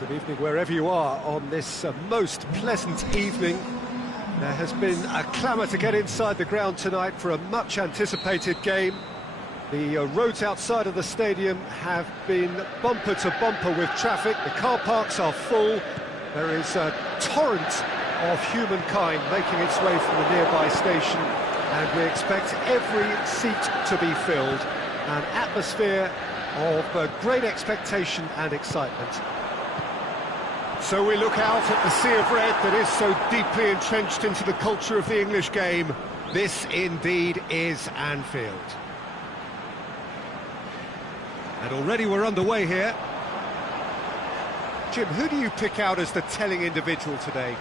Good evening wherever you are on this most pleasant evening. There has been a clamour to get inside the ground tonight for a much-anticipated game. The roads outside of the stadium have been bumper to bumper with traffic. The car parks are full. There is a torrent of humankind making its way from the nearby station, and we expect every seat to be filled. An atmosphere of great expectation and excitement. So we look out at the sea of red that is so deeply entrenched into the culture of the English game. This indeed is Anfield. And already we're underway here. Jim, who do you pick out as the telling individual today?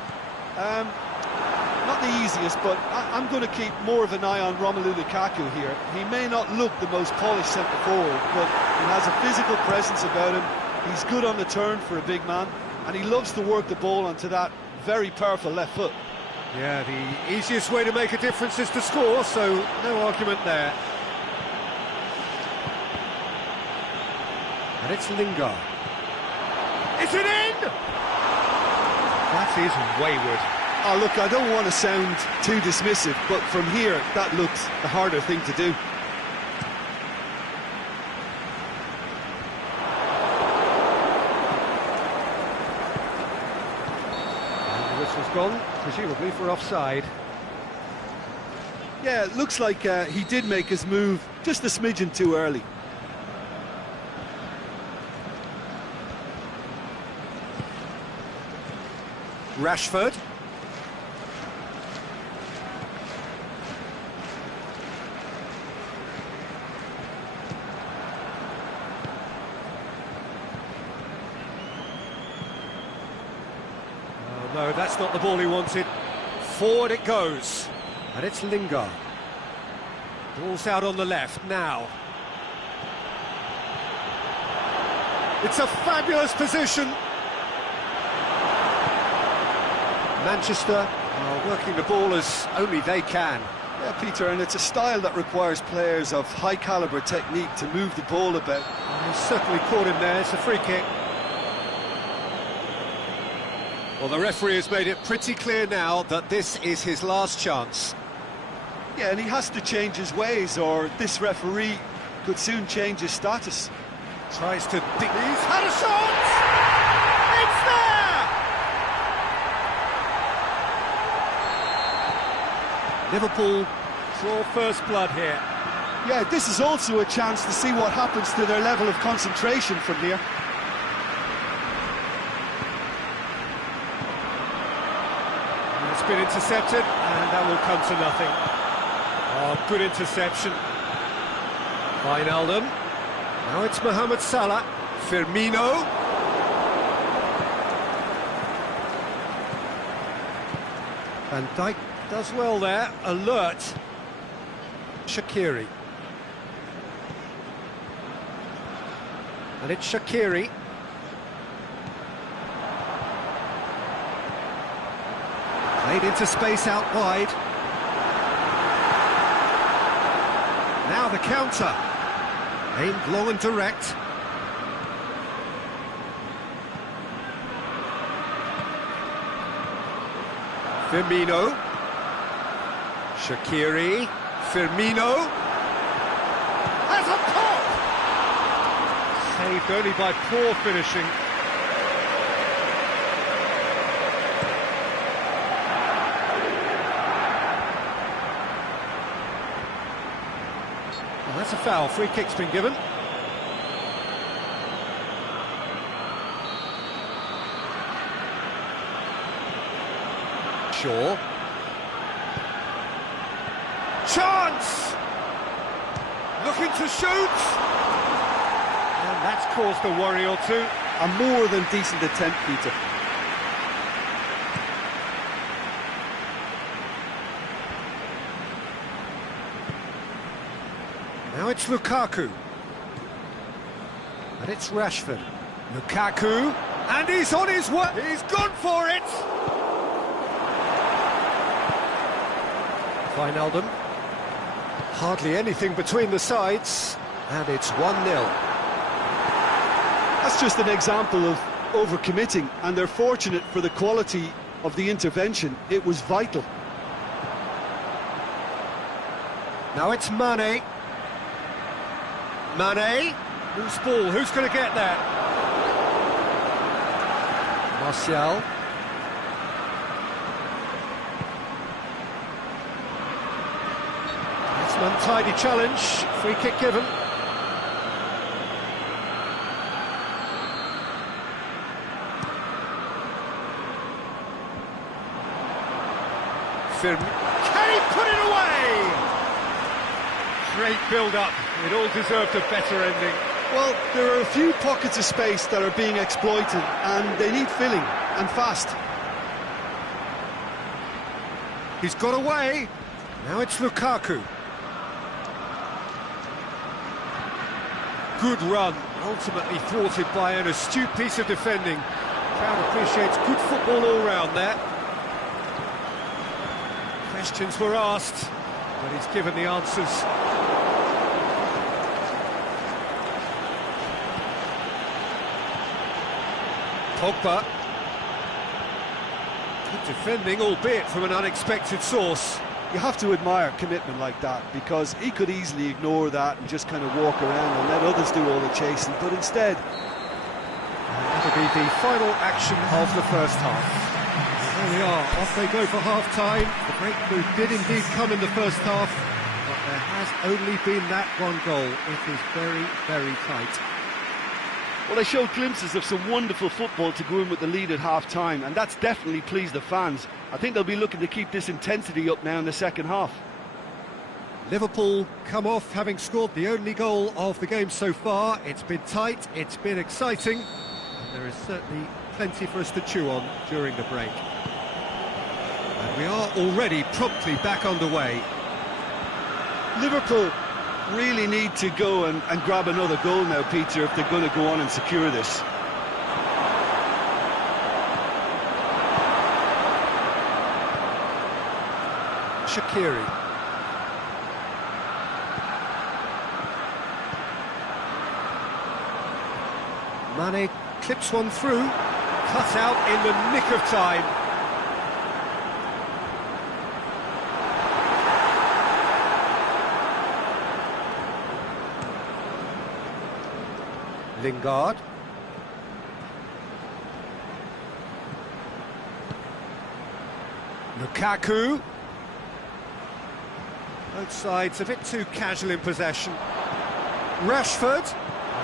Not the easiest, but I'm going to keep more of an eye on Romelu Lukaku here. He may not look the most polished centre-forward, but he has a physical presence about him. He's good on the turn for a big man, and he loves to work the ball onto that very powerful left foot. Yeah, the easiest way to make a difference is to score, so no argument there. And it's Lingard. Is it in? That is wayward. Oh, look, I don't want to sound too dismissive, but from here, that looks the harder thing to do. And the whistle's gone, presumably for offside. Yeah, it looks like he did make his move just a smidgen too early. Rashford. Oh, no, that's not the ball he wanted. Forward it goes. And it's Lingard. Ball's out on the left now. It's a fabulous position. Manchester are working the ball as only they can. Yeah, Peter, and it's a style that requires players of high-caliber technique to move the ball about. He's certainly caught him there. It's a free kick. Well, the referee has made it pretty clear now that this is his last chance. Yeah, and he has to change his ways, or this referee could soon change his status. Tries to dig. He's had a shot! It's there! Liverpool draw first blood here. Yeah, this is also a chance to see what happens to their level of concentration from here. And it's been intercepted, and that will come to nothing. Oh, good interception. Wijnaldum. Now it's Mohamed Salah. Firmino. Van Dijk does well there, alert. Shaqiri. And it's Shaqiri. Played into space out wide. Now the counter. Aimed low and direct. Firmino. Shaqiri. Firmino. Has a pop! Saved only by poor finishing. Well, that's a foul. Free kick's been given. Shaw. Chance! Looking to shoot! And that's caused a worry or two. A more than decent attempt, Peter. Now it's Lukaku. And it's Rashford. Lukaku. And he's on his way. He's gone for it! Wijnaldum. Hardly anything between the sides, and it's 1-0. That's just an example of overcommitting, and they're fortunate for the quality of the intervention. It was vital. Now it's Mane. Mane, loose ball, who's going to get that? Martial. It's an untidy challenge, free kick given. Can he put it away? Great build-up. It all deserved a better ending. Well, there are a few pockets of space that are being exploited, and they need filling, and fast. He's got away. Now it's Lukaku. Good run, ultimately thwarted by an astute piece of defending. Crowd appreciates good football all round there. Questions were asked, but he's given the answers. Pogba. Good defending, albeit from an unexpected source. You have to admire commitment like that, because he could easily ignore that and just kind of walk around and let others do all the chasing, but instead... That'll be the final action of the first half. There we are, off they go for half-time. The breakthrough did indeed come in the first half, but there has only been that one goal. It is very, very tight. Well, they showed glimpses of some wonderful football to go in with the lead at half-time, and that's definitely pleased the fans. I think they'll be looking to keep this intensity up now in the second half. Liverpool come off having scored the only goal of the game so far. It's been tight, it's been exciting, and there is certainly plenty for us to chew on during the break. And we are already promptly back underway. Liverpool really need to go and grab another goal now, Peter, if they're going to go on and secure this. Shaqiri. Mane clips one through, cut out in the nick of time. Lingard. Lukaku. Both sides a bit too casual in possession. Rashford.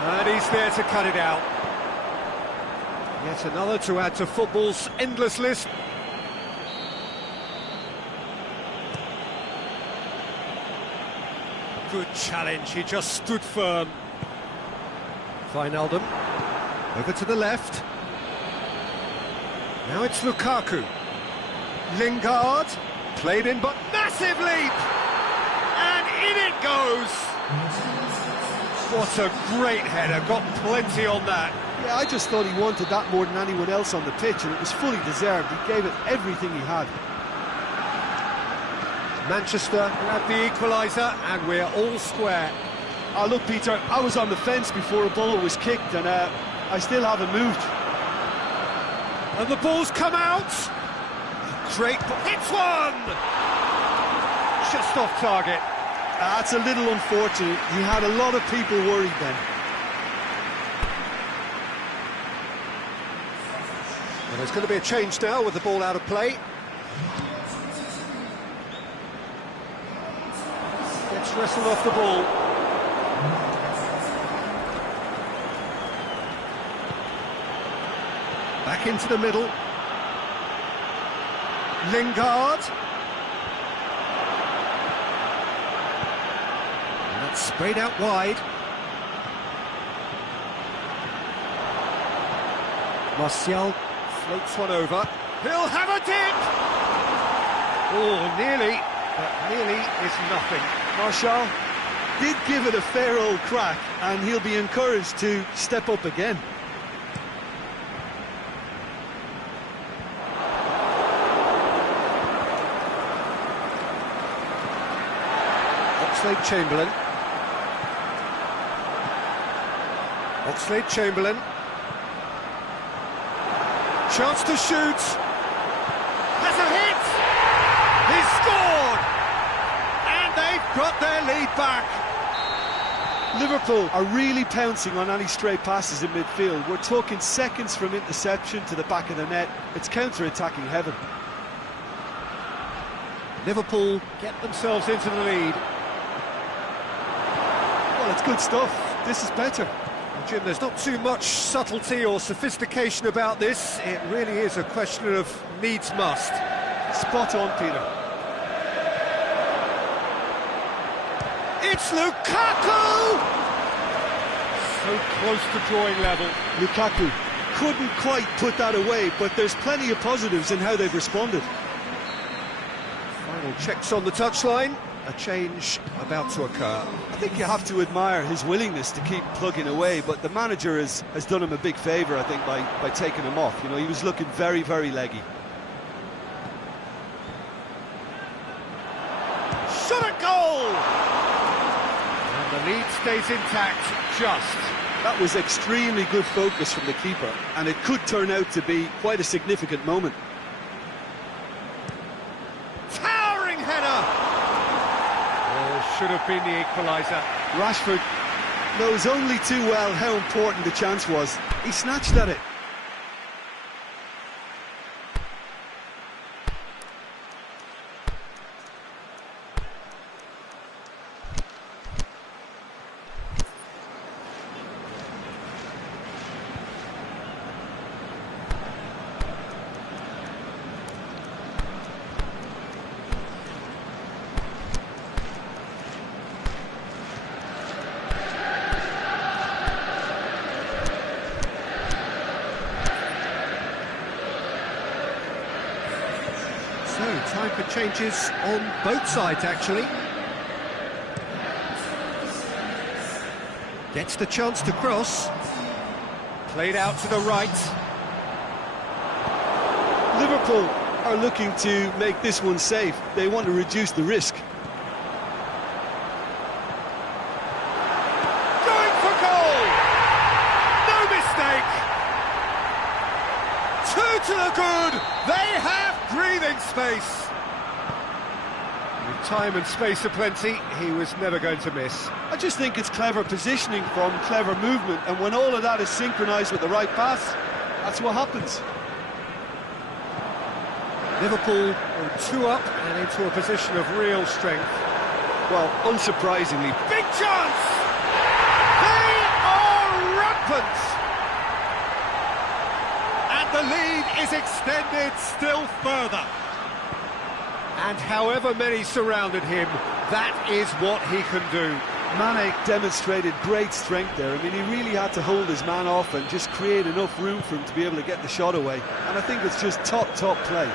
And he's there to cut it out. Yet another to add to football's endless list. Good challenge, he just stood firm. Wijnaldum, over to the left. Now it's Lukaku. Lingard, played in, but massive leap! And in it goes! What a great header, got plenty on that. Yeah, I just thought he wanted that more than anyone else on the pitch, and it was fully deserved. He gave it everything he had. Manchester grabbed the equaliser, and we're all square. Oh, look, Peter, I was on the fence before a ball was kicked, and I still haven't moved. And the ball's come out. Great, hits one! Just off target. That's a little unfortunate. He had a lot of people worried then. Well, there's going to be a change now with the ball out of play. Gets wrestled off the ball. Back into the middle. Lingard. And that's sprayed out wide. Martial floats one over. He'll have a dip! Oh, nearly, but nearly is nothing. Martial did give it a fair old crack, and he'll be encouraged to step up again. Oxlade-Chamberlain. Oxlade-Chamberlain. Chance to shoot. Has a hit. He's scored. And they've got their lead back. Liverpool are really pouncing on any stray passes in midfield. We're talking seconds from interception to the back of the net. It's counter-attacking heaven. Liverpool get themselves into the lead. Well, it's good stuff. This is better. Jim, there's not too much subtlety or sophistication about this. It really is a question of needs must. Spot on, Peter. It's Lukaku! So close to drawing level. Lukaku couldn't quite put that away, but there's plenty of positives in how they've responded. Final checks on the touchline. A change about to occur. I think you have to admire his willingness to keep plugging away, but the manager has done him a big favour, I think, by taking him off. You know, he was looking very, very leggy. Shot at goal! And the lead stays intact, just. That was extremely good focus from the keeper, and it could turn out to be quite a significant moment. Towering header! Should have been the equaliser. Rashford knows only too well how important the chance was. He snatched at it. So, time for changes on both sides, actually. Gets the chance to cross. Played out to the right. Liverpool are looking to make this one safe. They want to reduce the risk. Going for goal! No mistake! Two to the good! They have breathing space! With time and space aplenty, he was never going to miss. I just think it's clever positioning from clever movement, and when all of that is synchronised with the right pass, that's what happens. Liverpool are 2 up and into a position of real strength. Well, unsurprisingly. Big chance! They are rampant! And the lead is extended still further. And however many surrounded him, that is what he can do. Mane demonstrated great strength there. I mean, he really had to hold his man off and just create enough room for him to be able to get the shot away. And I think it's just top play.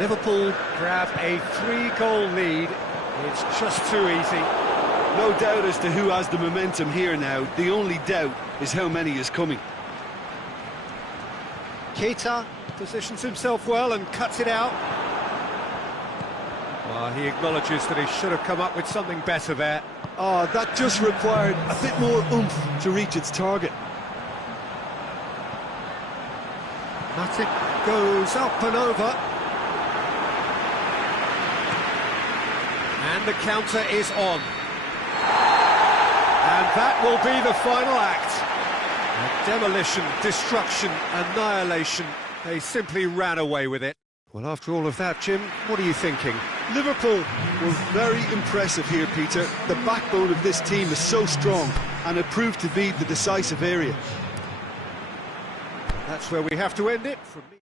Liverpool grab a 3-goal lead. It's just too easy. No doubt as to who has the momentum here now. The only doubt is how many is coming. Keita positions himself well and cuts it out. Well, he acknowledges that he should have come up with something better there. Oh, that just required a bit more oomph to reach its target. Matic goes up and over. And the counter is on. And that will be the final act. Demolition, destruction, annihilation. They simply ran away with it. Well, after all of that, Jim, what are you thinking? Liverpool were very impressive here, Peter. The backbone of this team is so strong, and it proved to be the decisive area. That's where we have to end it. From me.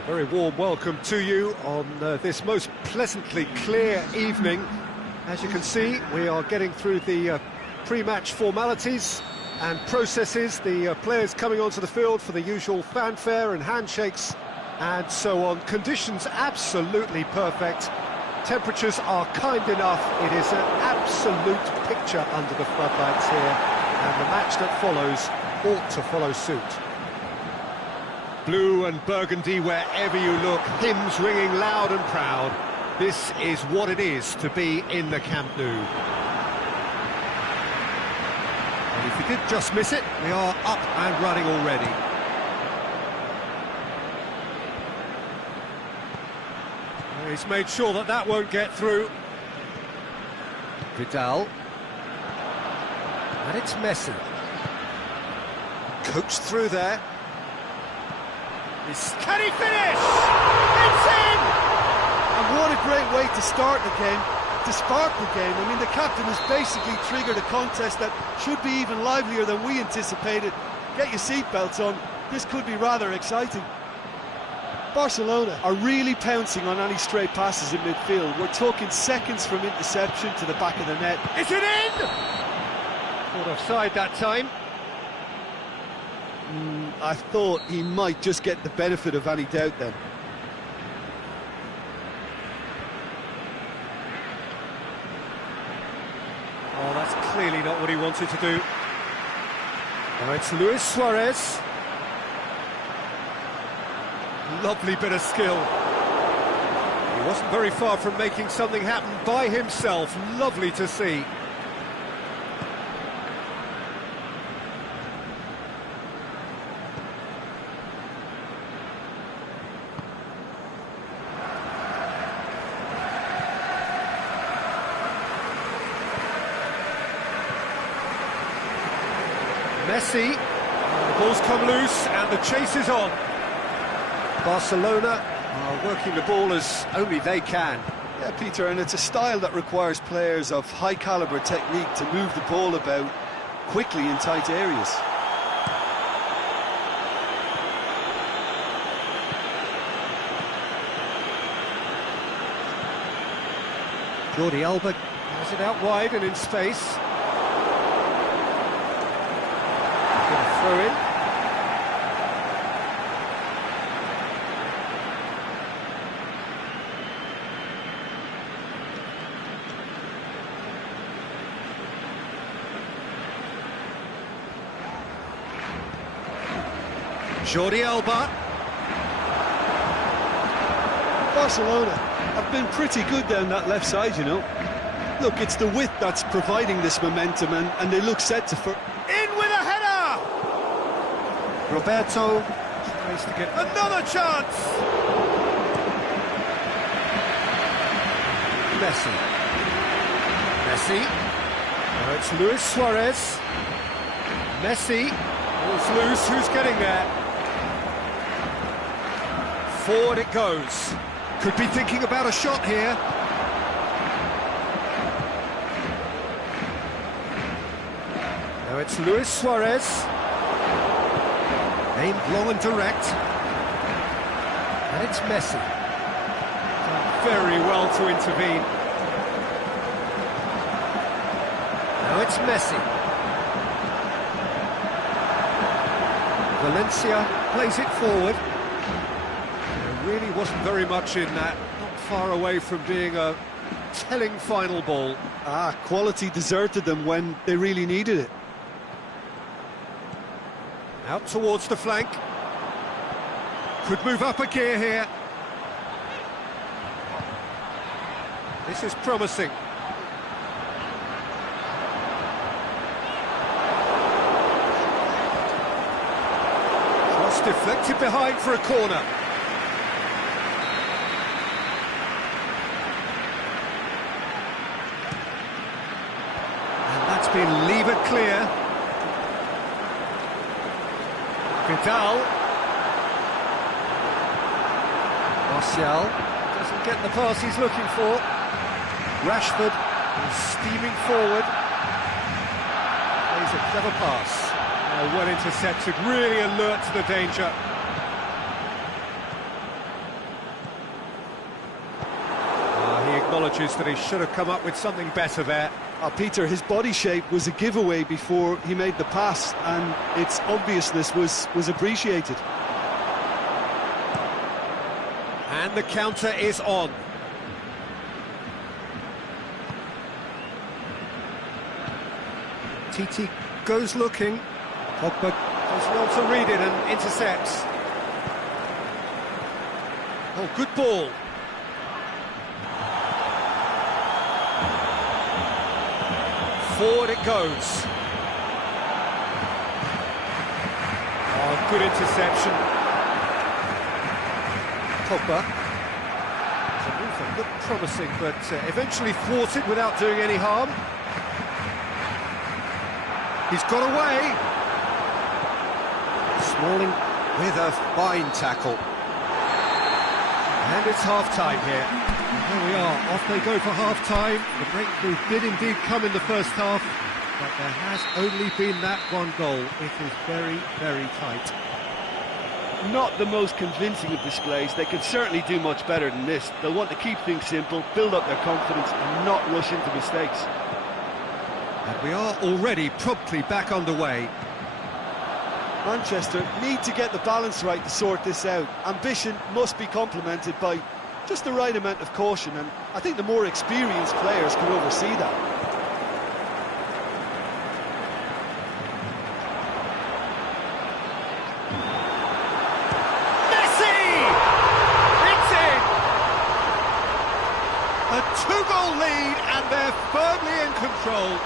A very warm welcome to you on this most pleasantly clear evening. As you can see, we are getting through the pre-match formalities and processes, the players coming onto the field for the usual fanfare and handshakes and so on. Conditions absolutely perfect. Temperatures are kind enough. It is an absolute picture under the floodlights here, and the match that follows ought to follow suit. Blue and burgundy wherever you look, hymns ringing loud and proud. This is what it is to be in the Camp Nou. And if you did just miss it, we are up and running already. He's made sure that that won't get through. Vidal. And it's Messi. Coached through there. Can he finish? It's in! And what a great way to start the game, to spark the game. I mean, the captain has basically triggered a contest that should be even livelier than we anticipated. Get your seatbelts on. This could be rather exciting. Barcelona are really pouncing on any stray passes in midfield. We're talking seconds from interception to the back of the net. Is it in? Caught offside that time. I thought he might just get the benefit of any doubt then. Oh, that's clearly not what he wanted to do. Now it's Luis Suarez. Lovely bit of skill. He wasn't very far from making something happen by himself. Lovely to see. Messi. The ball's come loose and the chase is on. Barcelona are working the ball as only they can. Yeah, Peter, and it's a style that requires players of high calibre technique to move the ball about quickly in tight areas. Jordi Alba has it out wide and in space. Gonna throw in. Jordi Alba. Barcelona have been pretty good down that left side, you know. Look, it's the width that's providing this momentum, and they look set to... In with a header! Roberto tries to get another chance! Messi. Messi. Now it's Luis Suarez. Messi. Ball's loose, who's getting there? Forward it goes. Could be thinking about a shot here. Now it's Luis Suarez. Aimed long and direct. And it's Messi. Done very well to intervene. Now it's Messi. Valencia plays it forward. There really wasn't very much in that, not far away from being a telling final ball. Quality deserted them when they really needed it. Out towards the flank. Could move up a gear here. This is promising. Cross deflected behind for a corner. Been levered clear. Vidal. Martial doesn't get the pass he's looking for. Rashford is steaming forward. Plays a clever pass. Well intercepted, really alert to the danger. acknowledges that he should have come up with something better there. Peter, his body shape was a giveaway before he made the pass, and its obviousness was appreciated. And the counter is on. TT goes looking. Pogba does well to read it and intercepts. Oh, good ball. Forward it goes. Oh, good interception. Pogba. The move that looked promising, but eventually thwarted without doing any harm. He's got away. Smalling with a fine tackle. And it's half-time here. And here we are, off they go for half-time. The breakthrough did indeed come in the first half, but there has only been that one goal. It is very, very tight. Not the most convincing of displays. They could certainly do much better than this. They'll want to keep things simple, build up their confidence, and not rush into mistakes. And we are already promptly back underway. Manchester need to get the balance right to sort this out. Ambition must be complemented by just the right amount of caution, and I think the more experienced players can oversee that. Messi! It's in! A two-goal lead, and they're firmly in control.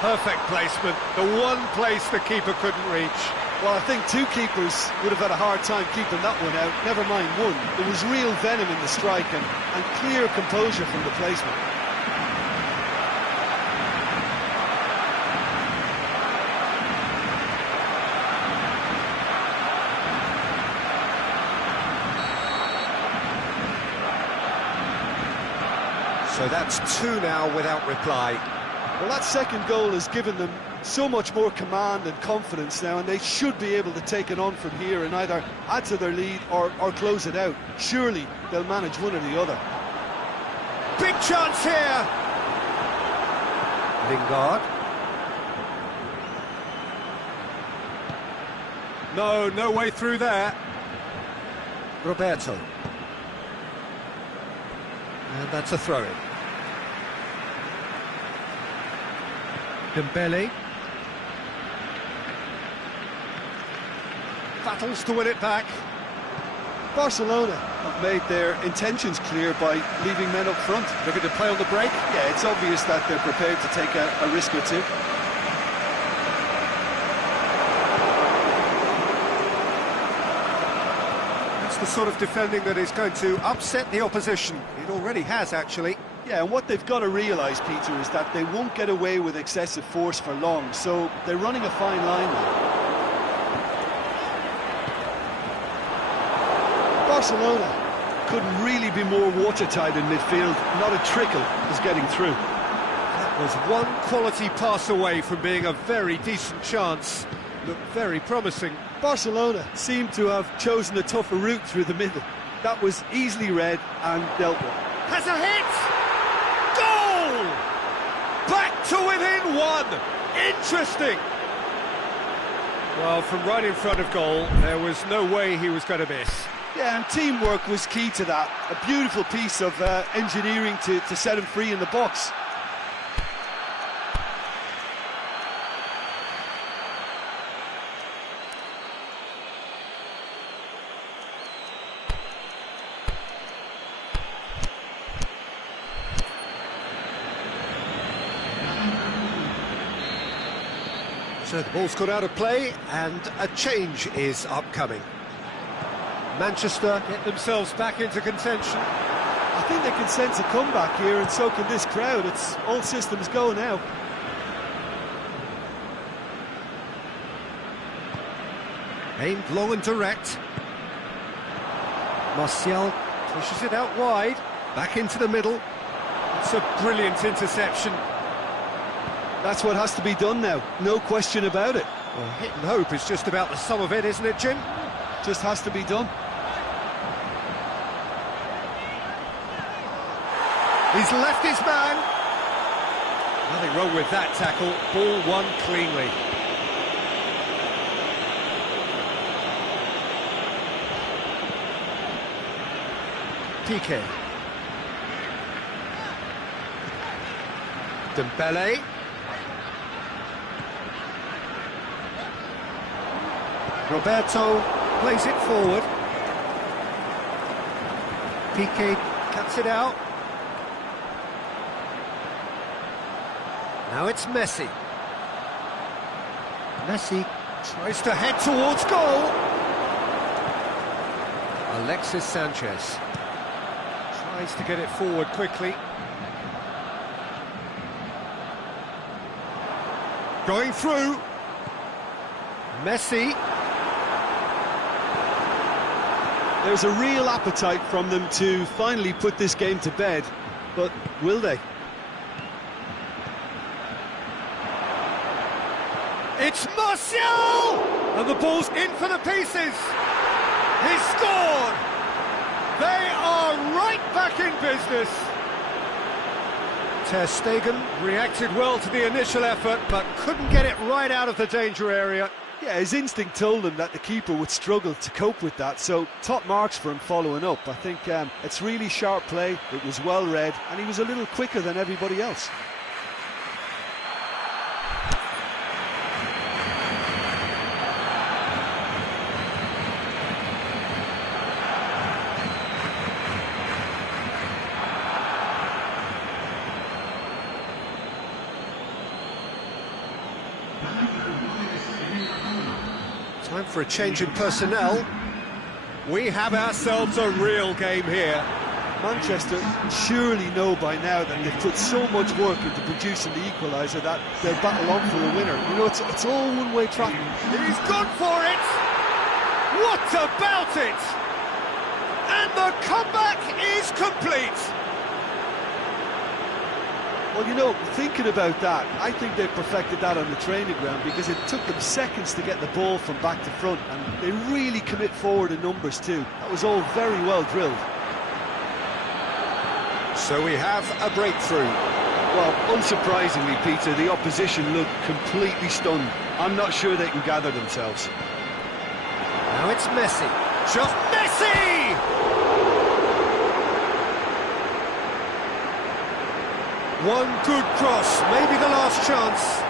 Perfect placement, the one place the keeper couldn't reach. Well, I think two keepers would have had a hard time keeping that one out, never mind one. There was real venom in the strike and clear composure from the placement. So that's two now without reply. Well, that second goal has given them so much more command and confidence now, and they should be able to take it on from here and either add to their lead or close it out. Surely they'll manage one or the other. Big chance here! Lingard. No way through there. Roberto. And that's a throw-in. Dembele. Battles to win it back. Barcelona have made their intentions clear by leaving men up front. Looking to play on the break. Yeah, it's obvious that they're prepared to take a risk or two. That's the sort of defending that is going to upset the opposition. It already has, actually. Yeah, and what they've got to realise, Peter, is that they won't get away with excessive force for long, so they're running a fine line now. Barcelona couldn't really be more watertight in midfield. Not a trickle is getting through. That was one quality pass away from being a very decent chance. Looked very promising. Barcelona seemed to have chosen a tougher route through the middle. That was easily read and dealt with. Has a hit! Goal! Back to within one! Interesting! Well, from right in front of goal, there was no way he was going to miss. Yeah, and teamwork was key to that. A beautiful piece of engineering to set him free in the box. So the ball's gone out of play, and a change is upcoming. Manchester get themselves back into contention. I think they can sense a comeback here, and so can this crowd. It's all systems go now. Aimed long and direct. Martial pushes it out wide, back into the middle. It's a brilliant interception. That's what has to be done now, no question about it. Well, hit and hope is just about the sum of it, isn't it, Jim? Just has to be done. He's left his man. Nothing wrong with that tackle. Ball won cleanly. PK. Dembele. Roberto plays it forward. PK cuts it out. Now it's Messi. Messi tries to head towards goal. Alexis Sanchez tries to get it forward quickly. Going through. Messi. There's a real appetite from them to finally put this game to bed, but will they? It's Martial! And the ball's in for the pieces. He's scored! They are right back in business. Ter Stegen reacted well to the initial effort, but couldn't get it right out of the danger area. Yeah, his instinct told him that the keeper would struggle to cope with that, so top marks for him following up. I think it's really sharp play, it was well read, and he was a little quicker than everybody else. Time for a change in personnel. We have ourselves a real game here. Manchester surely know by now that they've put so much work into producing the equaliser that they'll battle on for a winner. You know, it's all one-way traffic. He's gone for it! What about it? And the comeback is complete! Well, you know, thinking about that, I think they've perfected that on the training ground because it took them seconds to get the ball from back to front, and they really commit forward in numbers too. That was all very well drilled. So we have a breakthrough. Well, unsurprisingly, Peter, the opposition looked completely stunned. I'm not sure they can gather themselves. Now it's Messi. Just Messi! One good cross, maybe the last chance.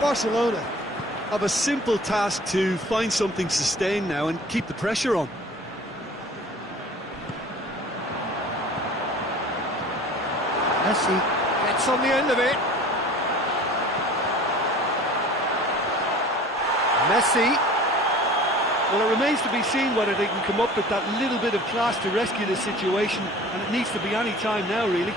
Barcelona have a simple task to find something sustained now and keep the pressure on. Messi gets on the end of it. Messi. Well, it remains to be seen whether they can come up with that little bit of class to rescue this situation, and it needs to be any time now, really.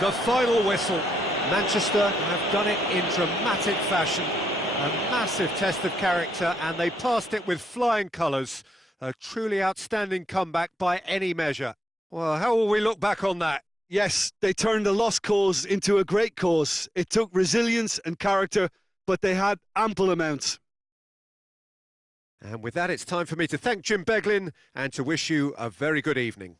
The final whistle. Manchester have done it in dramatic fashion. A massive test of character, and they passed it with flying colours. A truly outstanding comeback by any measure. Well, how will we look back on that? Yes, they turned a lost cause into a great cause. It took resilience and character, but they had ample amounts. And with that, it's time for me to thank Jim Beglin and to wish you a very good evening.